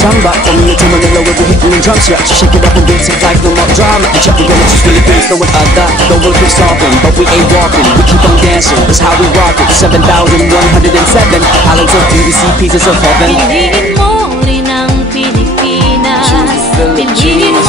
Samba from here to Manila with the hitting and drums. Yeah, just shake it up and get some life, no more drama. And check, we're gonna just Philippines, no one other. No one keep stopping, but we ain't walking. We keep on dancing, that's how we rock it. 7,107 islands of PVC, pieces of heaven. Piliin mo rin ang Pilipinas. Piliin